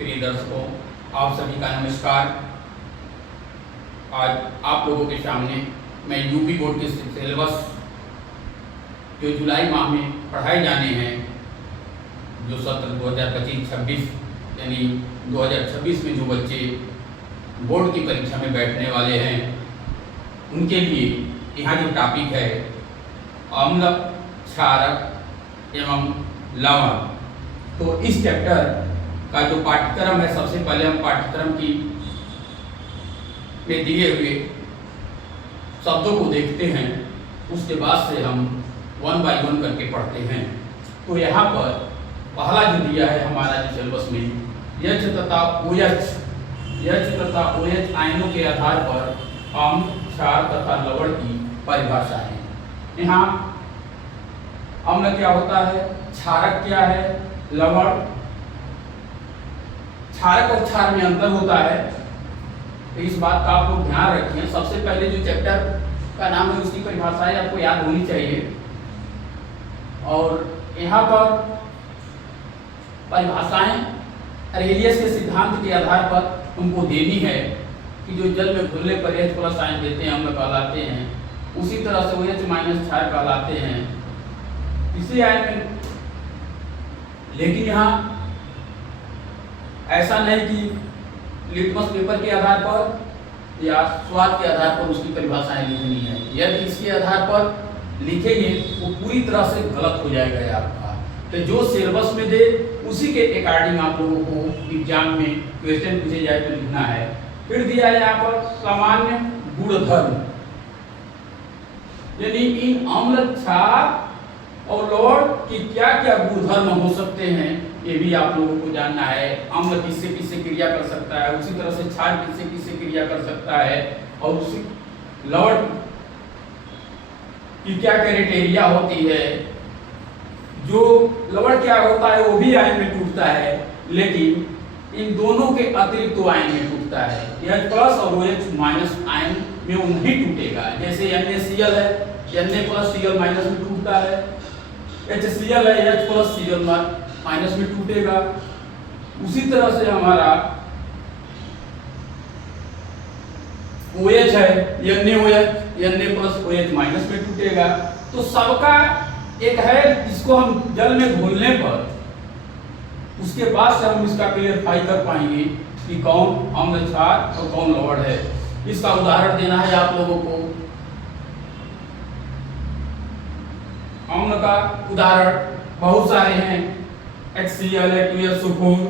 प्रिय दर्शकों, आप सभी का नमस्कार। आज आप लोगों के सामने मैं यूपी बोर्ड के सिलेबस जो जुलाई माह में पढ़ाए जाने हैं, जो सत्र 2025-26 यानी 2026 में जो बच्चे बोर्ड की परीक्षा में बैठने वाले हैं, उनके लिए यहाँ जो टॉपिक है अम्ल, क्षारक एवं लवण। तो इस चैप्टर का जो पाठ्यक्रम है, सबसे पहले हम पाठ्यक्रम की में दिए हुए शब्दों को देखते हैं, उसके बाद से हम 1 बाय 1 करके पढ़ते हैं। तो यहाँ पर पहला जो दिया है हमारा जो सिलेबस में, यच तथा OH आयनों के आधार पर अम्ल, क्षार तथा लवण की परिभाषा है। यहाँ अम्ल क्या होता है, क्षारक क्या है, लवण, क्षारक और क्षार में अंतर होता है, तो इस बात का आप लोग ध्यान रखें। सबसे पहले जो चैप्टर का नाम है उसकी परिभाषाएं आपको याद होनी चाहिए, और यहाँ पर परिभाषाएं अरेलियस के सिद्धांत के आधार पर उनको देनी है कि जो जल में घुलने पर H+ आयन देते हैं अम्ल कहलाते हैं, उसी तरह से OH- क्षार कहलाते हैं इसी आयन में। लेकिन यहाँ ऐसा नहीं कि लिटमस पेपर के आधार पर या स्वाद के आधार पर उसकी परिभाषाएं लिखनी है। यदि इसके आधार पर लिखेंगे तो पूरी तरह से गलत हो जाएगा आपका। तो जो सिलेबस में दे उसी के अकॉर्डिंग आप लोगों को एग्जाम में क्वेश्चन पूछे जाए तो लिखना है। फिर दिया है यहाँ पर सामान्य गुणधर्म, यानी इन अम्ल, क्षार और लवण की क्या क्या गुणधर्म हो सकते हैं, ये भी आप लोगों को जानना है। अम्ल किससे किससे क्रिया कर सकता है, उसी तरह से क्षार किससे किससे क्रिया कर सकता है, और उसी लवण की क्या क्राइटेरिया होती है। जो लवण क्या होता है वो भी आयन में टूटता है, लेकिन इन दोनों के अतिरिक्त तो आयन में टूटता है। H+ और OH- आयन में वो नहीं टूटेगा। जैसे NaCl है, Na+Cl- में टूटता है, HCl है, H+Cl- में टूटेगा। उसी तरह से हमारा OH है, NaOH, Na+OH- में टूटेगा। तो सबका एक है, इसको हम जल में घोलने पर उसके बाद से हम इसका क्लियरफाई कर पाएंगे कि कौन अम्ल, क्षार और कौन लवण है। इसका उदाहरण देना है आप लोगों को। अम्ल का उदाहरण बहुत सारे हैं, HCl, H2SO4,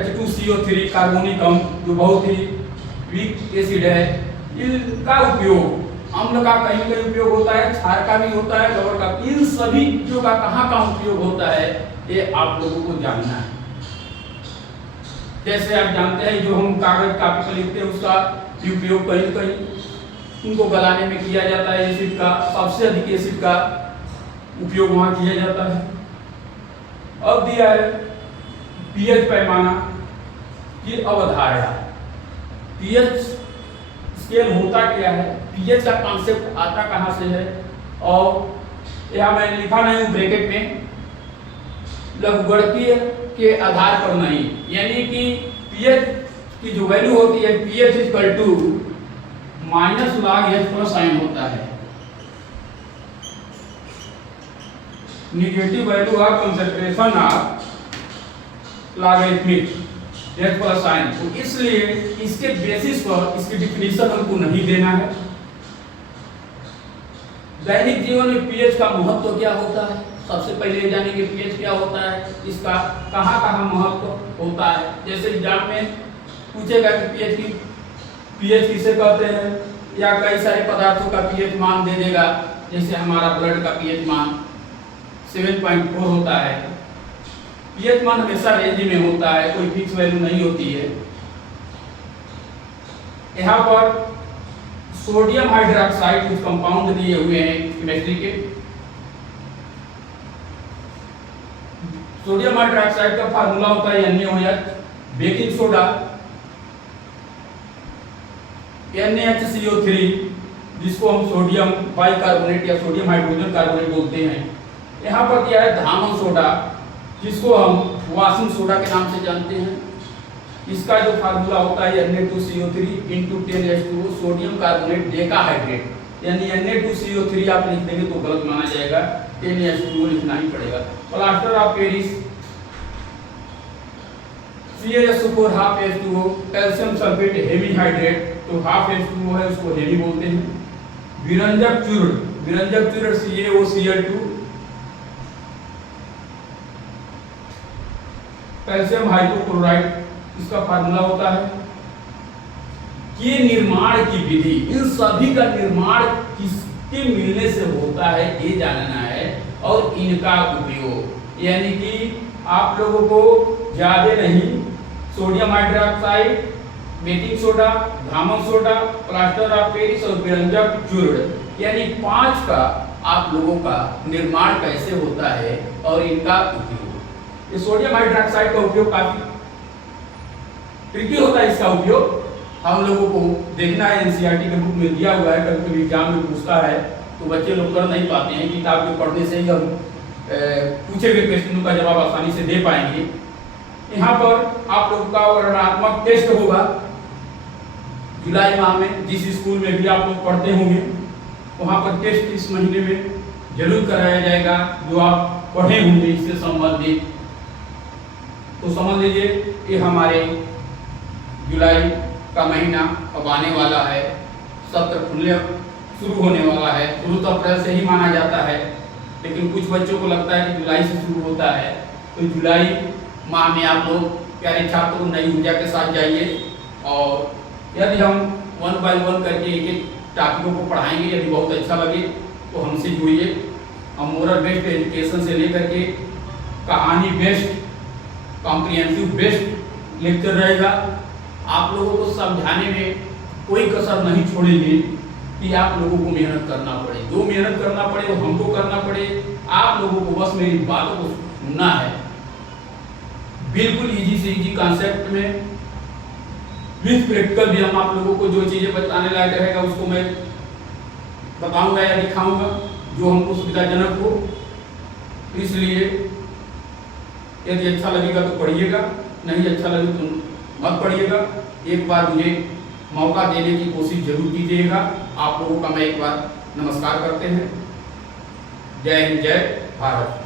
H2CO3 कार्बोनिक अम्ल जो बहुत ही वीक एसिड है। इनका उपयोग अम्ल का कहीं कहीं उपयोग होता है, क्षार का भी होता है, लवण का। इन सभी चीजों का कहाँ उपयोग होता है ये आप लोगों को जानना है। जैसे आप जानते हैं जो हम कागज कॉपी पर लिखते हैं उसका उपयोग कहीं कहीं उनको गलाने में किया जाता है। एसिड का सबसे अधिक एसिड का उपयोग वहां किया जाता है। अब दिया है पीएच पैमाना की अवधारणा। पीएच स्केल होता क्या है, पीएच का कॉन्सेप्ट आता कहां से है, और यहां मैं लिखा नहीं हूं ब्रैकेट में, लघुगणकीय के आधार पर नहीं, यानी कि पीएच की जो वैल्यू होती है pH -log H+ आयन होता है। Negative value of concentration of logarithmic H+ ion. तो इसलिए इसके बेसिस पर इसकी डिफिनीशन हमको नहीं देना है। दैनिक जीवन में पीएच का महत्व क्या होता है, सबसे पहले जानेंगे पीएच क्या होता है, इसका कहाँ कहाँ महत्व होता है। जैसे एग्जाम में पूछेगा कि पीएच किसे कहते हैं, या कई सारे पदार्थों का पीएच मान दे देगा। जैसे हमारा ब्लड का पीएच मान 7.4 होता है। पीएच मान हमेशा रेंज में होता है, कोई फिक्स वैल्यू नहीं होती है। यहाँ पर सोडियम हाइड्रोक्साइड कुछ कंपाउंड दिए हुए हैं केमिस्ट्री के। सोडियम हाइड्रोक्साइड का फार्मूला होता है NaOH। बेकिंग सोडा NaHCO3, जिसको हम सोडियम बाइकार्बोनेट या सोडियम हाइड्रोजन कार्बोनेट बोलते हैं। यहाँ पर दिया है धामन सोडा जिसको हम वॉशिंग सोडा के नाम से जानते हैं। इसका जो फार्मूला होता है Na2CO3 × 10H2O sodium carbonate decahydrate, यानी Na2CO3 आप लिख देंगे तो गलत माना जाएगा, 10H2O लिखना ही पड़ेगा। Plaster of Paris CaSO4 half H2O, calcium sulphate heavy hydrate, तो हाफ H2O है उसको हेवी बोलते हैं। विरंजक चूर्ण CaOCl2, कैल्शियम हाइपोक्लोराइड इसका फार्मूला होता है। ये निर्माण की विधि, इन सभी का निर्माण किसके मिलने से होता है ये जानना है, और इनका उपयोग, यानी कि आप लोगों को ज्यादा नहीं, सोडियम हाइड्रोक्साइड, बेकिंग सोडा, धामक सोडा, प्लास्टर ऑफ पेरिस और विरंजक चूर्ण, यानी 5 का आप लोगों का निर्माण कैसे होता है और इनका उपयोग। ये सोडियम हाइड्रोक्साइड का उपयोग काफी ट्रिकी होता है, इसका उपयोग हम लोगों को देखना है, एनसीईआरटी के बुक में दिया हुआ है, कभी कभी एग्जाम में पूछता है तो बच्चे लोग कर नहीं पाते हैं। किताब में पढ़ने से ही हम पूछे गए क्वेश्चनों का जवाब आसानी से दे पाएंगे। यहाँ पर आप लोगों का वर्णनात्मक टेस्ट होगा जुलाई माह में, जिस स्कूल में भी आप लोग पढ़ते होंगे वहाँ पर टेस्ट इस महीने में जरूर कराया जाएगा, जो आप पढ़े होंगे इससे संबंधित। तो समझ लीजिए ये हमारे जुलाई का महीना अब आने वाला है, सत्र खुलने शुरू होने वाला है। शुरू तो अप्रैल से ही माना जाता है, लेकिन कुछ बच्चों को लगता है कि जुलाई से शुरू होता है। तो जुलाई माह में आप लोग प्यारे छात्रों नई ऊर्जा के साथ जाइए, और यदि हम 1 बाय 1 करके एक टॉपिकों को पढ़ाएंगे, यदि बहुत अच्छा लगे तो हमसे जुड़िए। हम मोरल बेस्ड एजुकेशन से लेकर के कहानी बेस्ड, कॉम्प्रिहेंसिव बेस्ड लेक्चर रहेगा। आप लोगों को समझाने में कोई कसर नहीं छोड़ेंगे कि आप लोगों को मेहनत करना पड़े, जो मेहनत करना पड़े वो हमको करना पड़े। आप लोगों को बस मेरी बातों को सुनना है, बिल्कुल इजी से इजी कॉन्सेप्ट में, विथ प्रैक्टिकल भी। हम आप लोगों को जो चीजें बताने लायक रहेगा उसको मैं बताऊंगा या दिखाऊंगा जो हमको सुविधाजनक हो। इसलिए यदि अच्छा लगेगा तो पढ़िएगा, नहीं अच्छा लगे तो मत पढ़िएगा। एक बार मुझे मौका देने की कोशिश जरूर कीजिएगा। आप लोगों का मैं एक बार नमस्कार करते हैं। जय हिंद, जय भारत।